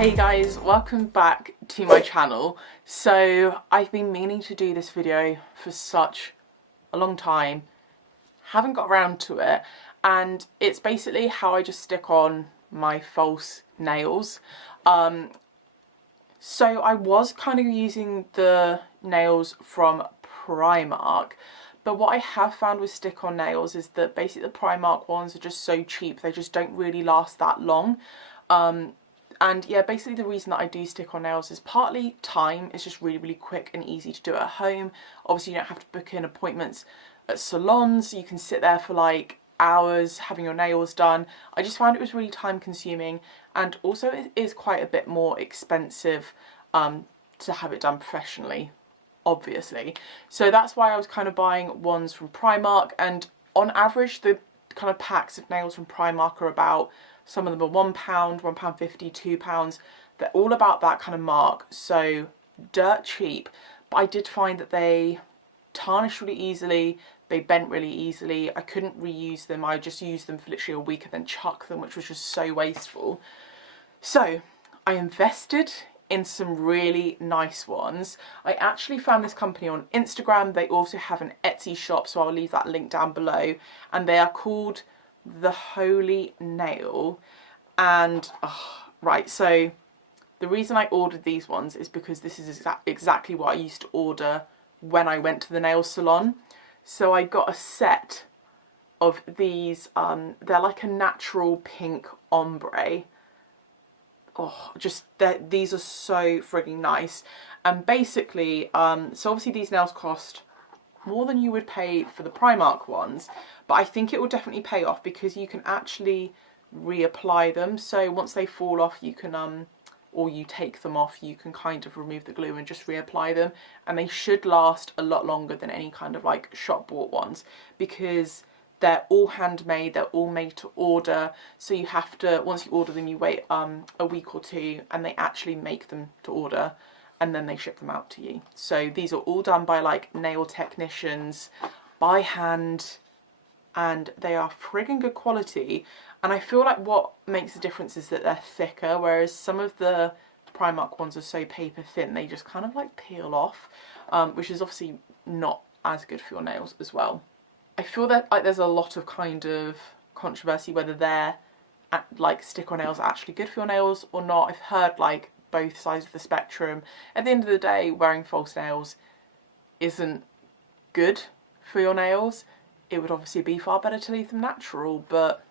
Hey guys, welcome back to my channel. So I've been meaning to do this video for such a long time, haven't got around to it, and it's basically how I just stick on my false nails. So I was kind of using the nails from Primark, but what I have found with stick-on nails is that basically the Primark ones are just so cheap, they just don't really last that long. And yeah, basically the reason that I do stick-on nails is partly time. It's just really, really quick and easy to do it at home. Obviously you don't have to book in appointments at salons. You can sit there for like hours having your nails done. I just found it was really time consuming, and also it is quite a bit more expensive to have it done professionally, obviously. So that's why I was kind of buying ones from Primark, and on average the kind of packs of nails from Primark are about, some of them are £1, £1.50, £2. They're all about that kind of mark, so dirt cheap. But I did find that they tarnished really easily, they bent really easily. I couldn't reuse them. I just used them for literally a week and then chucked them, which was just so wasteful. So I invested in some really nice ones. I actually found this company on Instagram. They also have an Etsy shop, so I'll leave that link down below, and they are called The Holy Nail. And right, so the reason I ordered these ones is because this is exactly what I used to order when I went to the nail salon. So I got a set of these, they're like a natural pink ombre. Oh, just these are so frigging nice. And basically, so obviously these nails cost more than you would pay for the Primark ones, but I think it will definitely pay off because you can actually reapply them. So once they fall off, you can or you take them off, you can kind of remove the glue and just reapply them, and they should last a lot longer than any kind of like shop bought ones, because they're all handmade, they're all made to order. So you have to, once you order them, you wait a week or two, and they actually make them to order, and then they ship them out to you. So these are all done by like nail technicians by hand, and they are friggin' good quality. And I feel like what makes the difference is that they're thicker, whereas some of the Primark ones are so paper thin they just kind of like peel off, which is obviously not as good for your nails as well. I feel that like there's a lot of kind of controversy whether they're like stick-on nails are actually good for your nails or not. I've heard like both sides of the spectrum. At the end of the day, wearing false nails isn't good for your nails. It would obviously be far better to leave them natural, but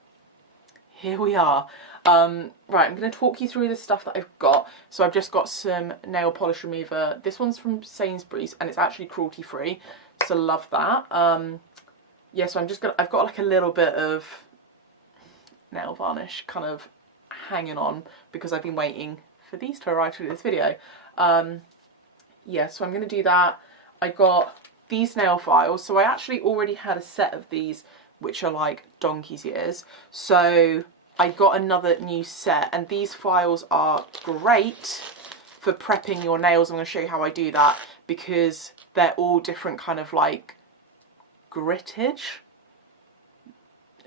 here we are. Right, I'm going to talk you through the stuff that I've got. So I've just got some nail polish remover. This one's from Sainsbury's and it's actually cruelty free, so love that. Yeah, so I've got like a little bit of nail varnish kind of hanging on because I've been waiting for these to arrive to do this video. Yeah, so I'm going to do that. I got these nail files. So I actually already had a set of these, which are like donkey's ears. So I got another new set, and these files are great for prepping your nails. I'm going to show you how I do that because they're all different kind of like grittage.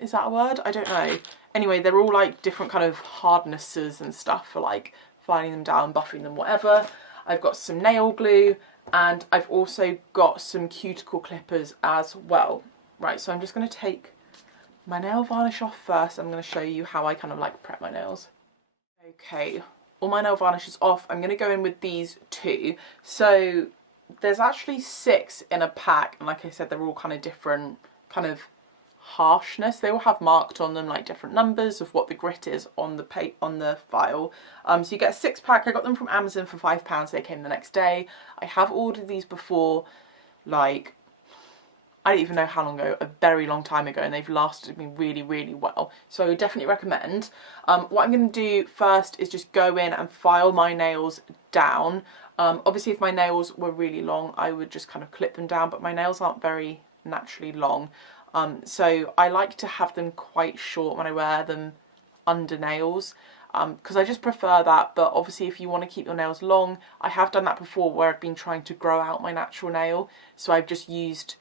Is that a word? I don't know. Anyway, they're all like different kind of hardnesses and stuff for like filing them down, buffing them, whatever. I've got some nail glue, and I've also got some cuticle clippers as well. Right, so I'm just going to take my nail varnish off first. I'm going to show you how I kind of like prep my nails. Okay, all my nail varnish is off. I'm going to go in with these two. So there's actually 6 in a pack, and like I said, they're all kind of different kind of harshness. They all have marked on them like different numbers of what the grit is on the file. So you get a 6-pack. I got them from Amazon for £5. They came the next day. I have ordered these before, like I don't even know how long ago, a very long time ago, and they've lasted me really, really well. So I would definitely recommend. What I'm going to do first is just go in and file my nails down. Obviously if my nails were really long, I would just kind of clip them down, but my nails aren't very naturally long. So I like to have them quite short when I wear them under nails, because I just prefer that. But obviously if you want to keep your nails long, I have done that before where I've been trying to grow out my natural nail, so I've just used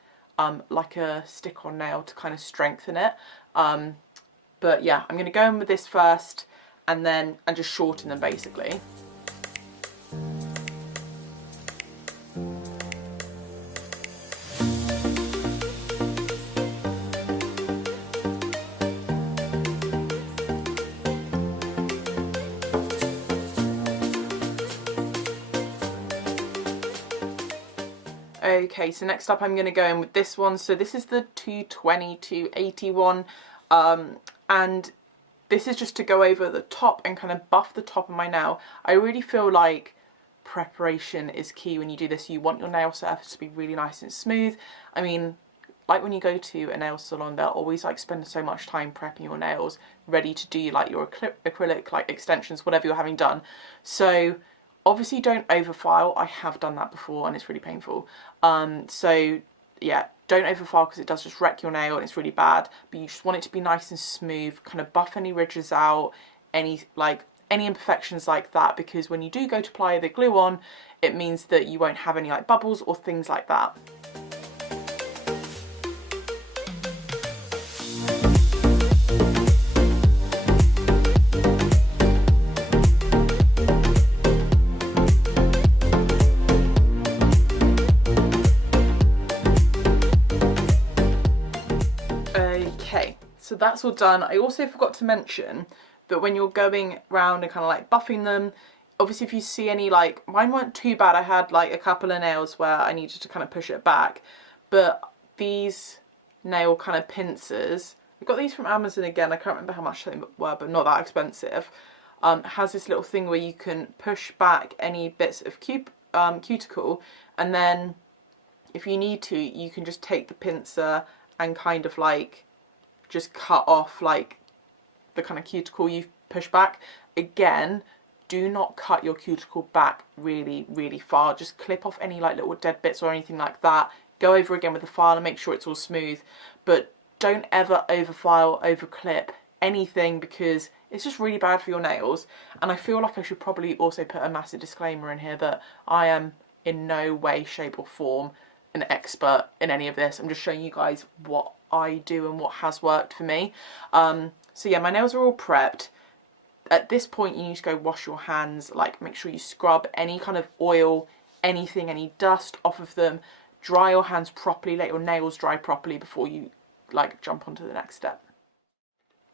like a stick-on nail to kind of strengthen it. But yeah, I'm going to go in with this first, and just shorten them basically. Okay, so next up I'm going to go in with this one. So this is the 220 to 81, and this is just to go over the top and kind of buff the top of my nail. I really feel like preparation is key when you do this. You want your nail surface to be really nice and smooth. I mean, like when you go to a nail salon, they'll always like spend so much time prepping your nails, ready to do like your acrylic like extensions, whatever you're having done. So obviously don't overfile. I have done that before and it's really painful. So yeah, don't overfile because it does just wreck your nail and it's really bad. But you just want it to be nice and smooth, kind of buff any ridges out, any imperfections like that, because when you do go to apply the glue on, it means that you won't have any like bubbles or things like that. So that's all done. I also forgot to mention that when you're going around and kind of like buffing them, obviously if you see any, like, mine weren't too bad. I had like a couple of nails where I needed to kind of push it back, but these nail kind of pincers, I got these from Amazon again. I can't remember how much they were, but not that expensive. Has this little thing where you can push back any bits of cuticle, and then if you need to, you can just take the pincer and kind of like just cut off like the kind of cuticle you've pushed back. Again, do not cut your cuticle back really, really far. Just clip off any like little dead bits or anything like that. Go over again with the file and make sure it's all smooth. But don't ever overfile, overclip anything, because it's just really bad for your nails. And I feel like I should probably also put a massive disclaimer in here that I am in no way, shape or form an expert in any of this. I'm just showing you guys what I do and what has worked for me. So yeah, my nails are all prepped. At this point you need to go wash your hands, like make sure you scrub any kind of oil, anything, any dust off of them. Dry your hands properly, let your nails dry properly before you like jump onto the next step.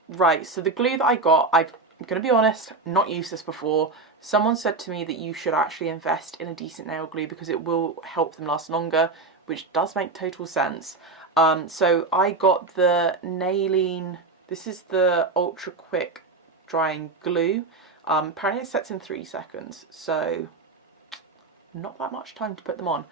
Right, so the glue that I got, I'm going to be honest, not used this before. Someone said to me that you should actually invest in a decent nail glue because it will help them last longer, which does make total sense. So I got the Nailing, this is the ultra quick drying glue. Apparently it sets in 3 seconds, so not that much time to put them on.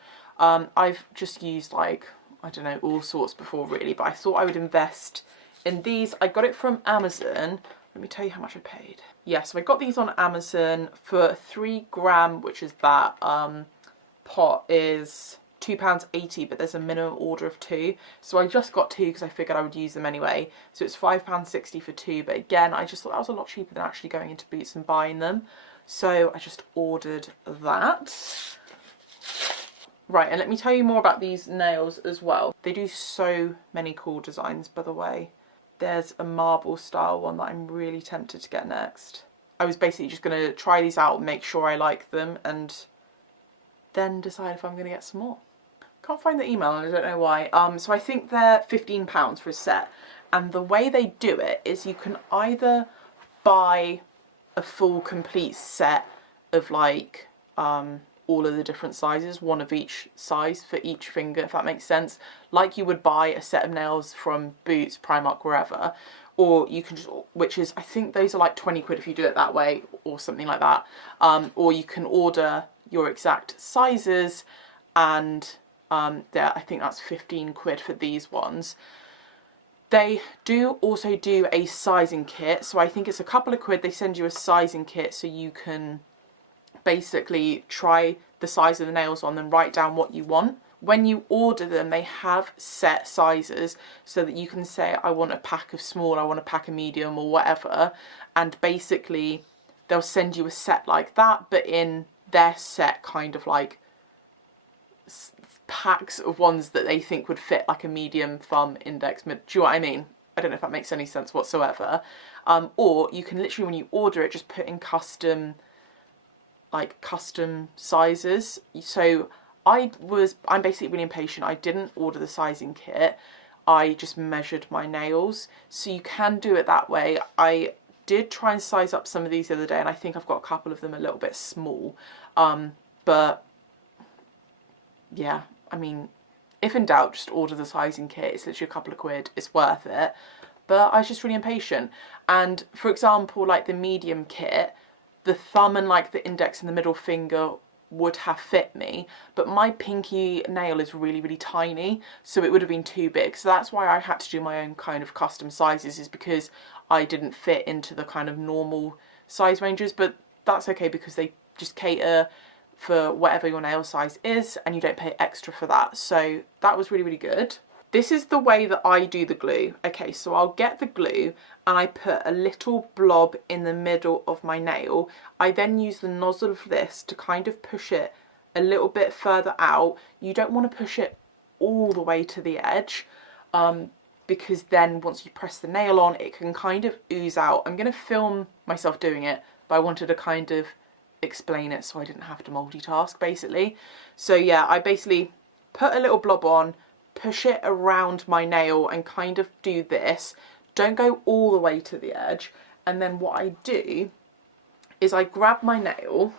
I've just used like, I don't know, all sorts before really, but I thought I would invest in these. I got it from Amazon. Let me tell you how much I paid. Yeah, so I got these on Amazon for 3 gram, which is that pot is £2.80, but there's a minimum order of 2. So I just got 2 because I figured I would use them anyway. So it's £5.60 for 2. But again, I just thought that was a lot cheaper than actually going into Boots and buying them. So I just ordered that. Right, and let me tell you more about these nails as well. They do so many cool designs, by the way. There's a marble style one that I'm really tempted to get next. I was basically just going to try these out, make sure I like them, and then decide if I'm going to get some more. Can't find the email and I don't know why. So I think they're £15 for a set. And the way they do it is you can either buy a full complete set of like all of the different sizes, one of each size for each finger, if that makes sense, like you would buy a set of nails from Boots, Primark, wherever. Or you can just, which is, I think those are like 20 quid if you do it that way or something like that. Or you can order your exact sizes, and yeah, I think that's 15 quid for these ones. They do also do a sizing kit, so I think it's a couple of quid. They send you a sizing kit so you can basically try the size of the nails on and write down what you want. When you order them, they have set sizes so that you can say, I want a pack of small, I want a pack of medium or whatever, and basically they'll send you a set like that, but in their set kind of like packs of ones that they think would fit like a medium, thumb, index, mid. Do you know what I mean? I don't know if that makes any sense whatsoever. Or you can literally, when you order it, just put in custom sizes. So I'm basically really impatient. I didn't order the sizing kit. I just measured my nails. So you can do it that way. I did try and size up some of these the other day, and I think I've got a couple of them a little bit small. But yeah, I mean, if in doubt, just order the sizing kit. It's literally a couple of quid. It's worth it. But I was just really impatient. And for example, like the medium kit, the thumb and like the index and the middle finger would have fit me, but my pinky nail is really, really tiny, so it would have been too big. So that's why I had to do my own kind of custom sizes, is because I didn't fit into the kind of normal size ranges. But that's okay, because they just cater for whatever your nail size is and you don't pay extra for that. So that was really, really good. This is the way that I do the glue. Okay, so I'll get the glue and I put a little blob in the middle of my nail. I then use the nozzle of this to kind of push it a little bit further out. You don't want to push it all the way to the edge, because then once you press the nail on, it can kind of ooze out. I'm going to film myself doing it, but I wanted to kind of explain it so I didn't have to multitask, basically. So yeah, I basically put a little blob on, push it around my nail and kind of do this. Don't go all the way to the edge. And then what I do is I grab my nail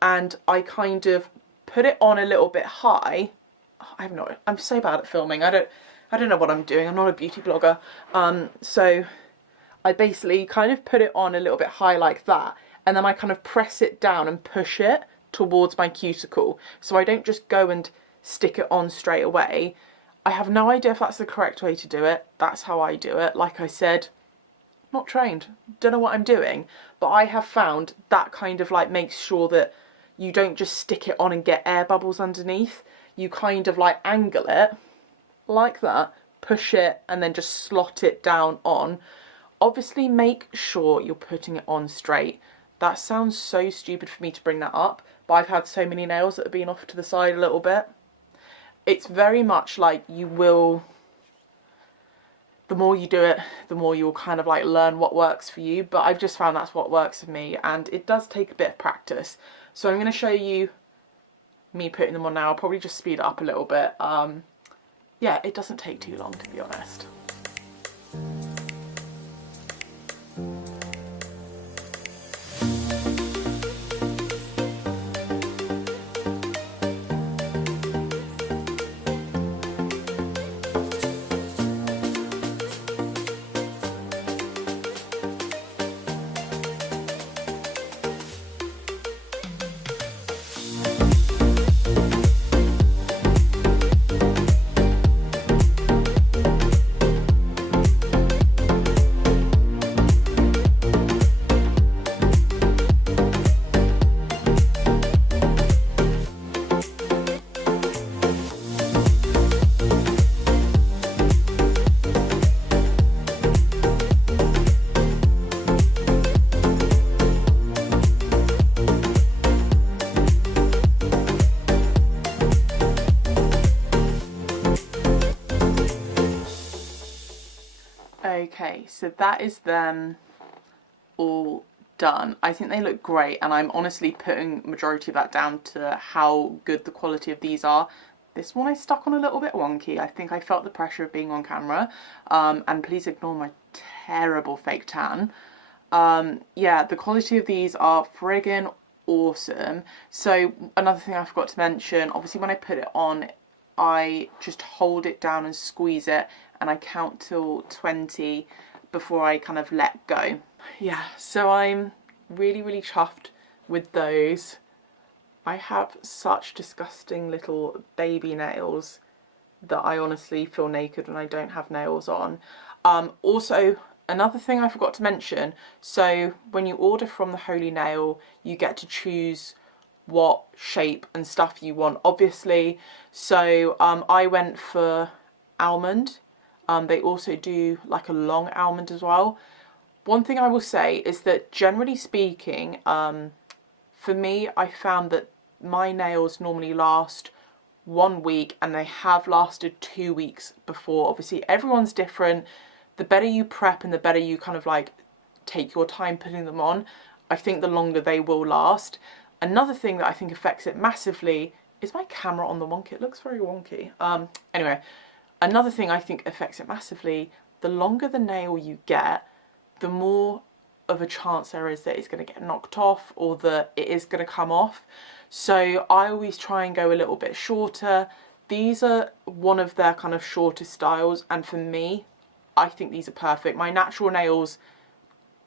and I kind of put it on a little bit high. I'm so bad at filming. I don't know what I'm doing. I'm not a beauty blogger. So I basically kind of put it on a little bit high like that, and then I kind of press it down and push it towards my cuticle. So I don't just go and stick it on straight away. I have no idea if that's the correct way to do it. That's how I do it. Like I said, not trained, don't know what I'm doing, but I have found that kind of like makes sure that you don't just stick it on and get air bubbles underneath. You kind of like angle it like that, push it, and then just slot it down on. Obviously make sure you're putting it on straight. That sounds so stupid for me to bring that up, but I've had so many nails that have been off to the side a little bit. It's very much like you will, the more you do it, the more you'll kind of like learn what works for you. But I've just found that's what works for me, and it does take a bit of practice. So I'm going to show you me putting them on now. I'll probably just speed it up a little bit. Yeah, it doesn't take too long, to be honest. Okay, so that is them all done. I think they look great, and I'm honestly putting majority of that down to how good the quality of these are. This one I stuck on a little bit wonky. I think I felt the pressure of being on camera, and please ignore my terrible fake tan. Yeah, the quality of these are friggin' awesome. So another thing I forgot to mention, obviously when I put it on, I just hold it down and squeeze it, and I count till 20 before I kind of let go. Yeah, so I'm really, really chuffed with those. I have such disgusting little baby nails that I honestly feel naked when I don't have nails on. Also, another thing I forgot to mention, so when you order from the Holy Nail, you get to choose what shape and stuff you want, obviously. So I went for almond. They also do like a long almond as well. One thing I will say is that generally speaking, for me, I found that my nails normally last 1 week, and they have lasted 2 weeks before. Obviously everyone's different, the better you prep and the better you kind of like take your time putting them on, I think the longer they will last. Another thing that I think affects it massively is my camera on the wonky. It looks very wonky. Anyway, another thing I think affects it massively, the longer the nail you get, the more of a chance there is that it's going to get knocked off or that it is going to come off. So I always try and go a little bit shorter. These are one of their kind of shortest styles, and for me, I think these are perfect. My natural nails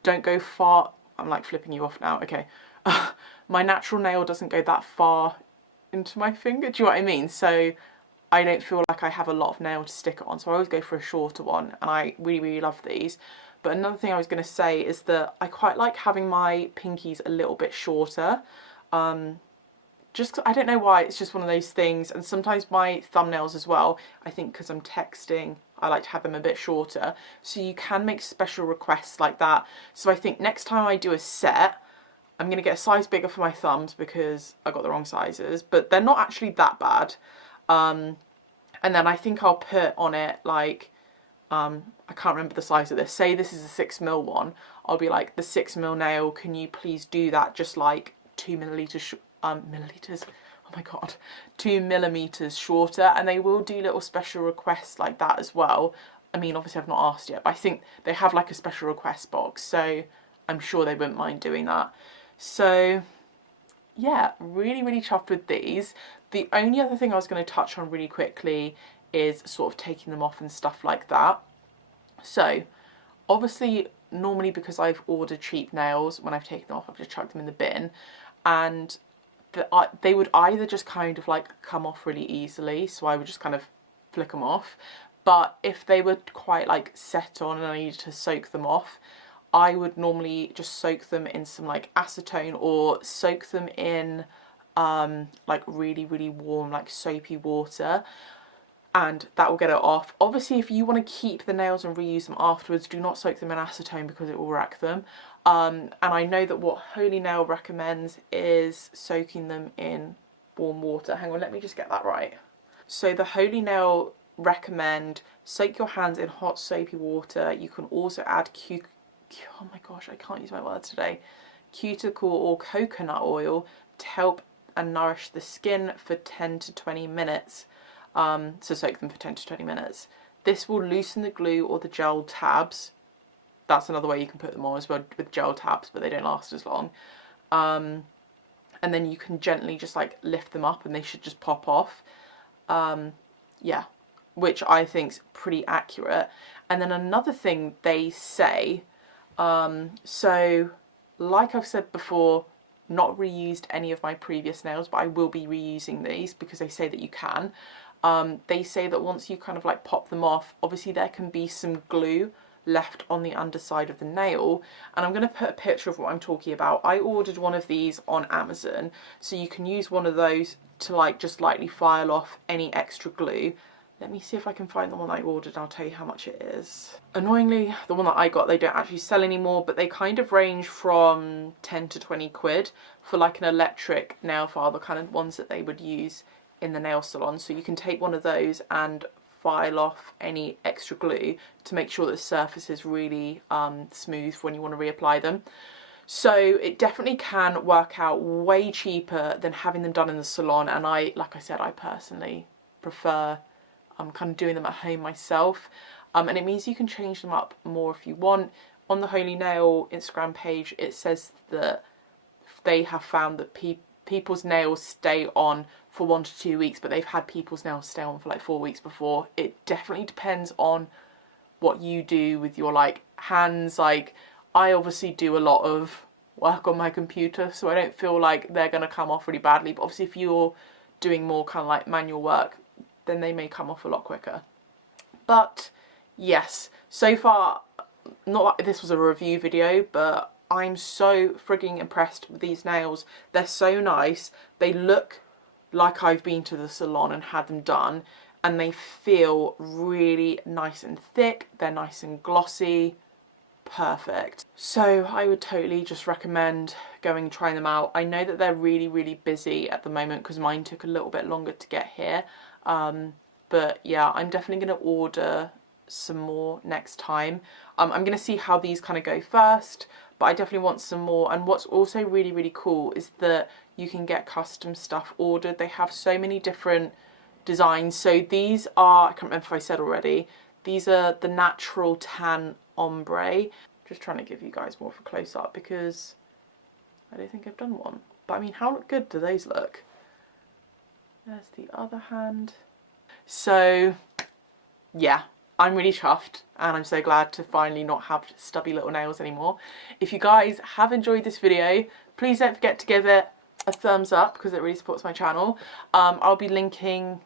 don't go far. I'm like flipping you off now. Okay. My natural nail doesn't go that far into my finger. Do you know what I mean? So I don't feel like I have a lot of nail to stick it on. So I always go for a shorter one, and I really, really love these. But another thing I was going to say is that I quite like having my pinkies a little bit shorter. Just, I don't know why, it's just one of those things. And sometimes my thumbnails as well, I think because I'm texting, I like to have them a bit shorter. So you can make special requests like that. So I think next time I do a set, I'm going to get a size bigger for my thumbs because I got the wrong sizes, but they're not actually that bad. And then I think I'll put on it like, I can't remember the size of this. Say this is a 6mm one. I'll be like, the 6mm nail, can you please do that just like 2 milliliters, milliliters, oh my god, 2 millimeters shorter. And they will do little special requests like that as well. I mean, obviously I've not asked yet, but I think they have like a special request box, so I'm sure they wouldn't mind doing that. So yeah, really, really chuffed with these. The only other thing I was going to touch on really quickly is sort of taking them off and stuff like that. So obviously, normally because I've ordered cheap nails, when I've taken them off, I've just chucked them in the bin, and they would either just kind of like come off really easily, so I would just kind of flick them off. But if they were quite like set on and I needed to soak them off, I would normally just soak them in some like acetone or soak them in like really, really warm, like soapy water, and that will get it off. Obviously, if you want to keep the nails and reuse them afterwards, do not soak them in acetone because it will wreck them. And I know that what Holy Nail recommends is soaking them in warm water. Hang on, let me just get that right. So the Holy Nail recommend soak your hands in hot soapy water. You can also add oh my gosh, I can't use my words today, cuticle or coconut oil to help and nourish the skin for 10 to 20 minutes. So soak them for 10 to 20 minutes. This will loosen the glue or the gel tabs. That's another way you can put them on as well, with gel tabs, but they don't last as long. And then you can gently just like lift them up and they should just pop off. Yeah, which I think's pretty accurate. And then another thing they say, so like I've said before, not reused any of my previous nails, but I will be reusing these because they say that you can. They say that once you kind of like pop them off, obviously there can be some glue left on the underside of the nail, and I'm going to put a picture of what I'm talking about. I ordered one of these on Amazon, so you can use one of those to like just lightly file off any extra glue. Let me see if I can find the one I ordered, I'll tell you how much it is. Annoyingly, the one that I got, they don't actually sell anymore, but they kind of range from 10 to 20 quid for like an electric nail file, the kind of ones that they would use in the nail salon. So you can take one of those and file off any extra glue to make sure that the surface is really smooth when you want to reapply them. So it definitely can work out way cheaper than having them done in the salon, and like I said, I personally prefer kind of doing them at home myself, and it means you can change them up more if you want. On the Holy Nail Instagram page, it says that they have found that people's nails stay on for 1 to 2 weeks, but they've had people's nails stay on for like 4 weeks before. It definitely depends on what you do with your like hands. Like, I obviously do a lot of work on my computer, so I don't feel like they're going to come off really badly, but obviously if you're doing more kind of like manual work, then they may come off a lot quicker. But yes, so far, not like this was a review video, but I'm so frigging impressed with these nails. They're so nice. They look like I've been to the salon and had them done, and they feel really nice and thick. They're nice and glossy. Perfect. So I would totally just recommend going and trying them out. I know that they're really, really busy at the moment because mine took a little bit longer to get here. But yeah, I'm definitely going to order some more next time. I'm going to see how these kind of go first, but I definitely want some more. And what's also really, really cool is that you can get custom stuff ordered. They have so many different designs. So these are, I can't remember if I said already, these are the natural tan ombre. Just trying to give you guys more of a close up because I don't think I've done one. But I mean, how good do those look? There's the other hand. So yeah, I'm really chuffed and I'm so glad to finally not have stubby little nails anymore. If you guys have enjoyed this video, please don't forget to give it a thumbs up because it really supports my channel. I'll be linking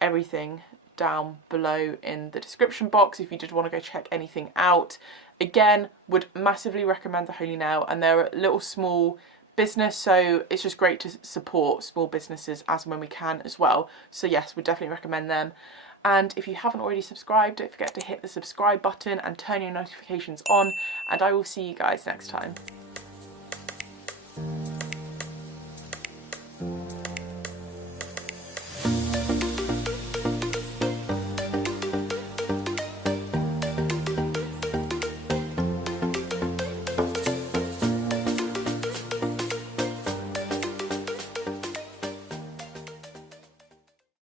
everything down below in the description box if you did want to go check anything out. Again, would massively recommend the Holy Nail, and they're a little small business, so it's just great to support small businesses as and when we can as well. So yes, would definitely recommend them. And if you haven't already subscribed, don't forget to hit the subscribe button and turn your notifications on, and I will see you guys next time.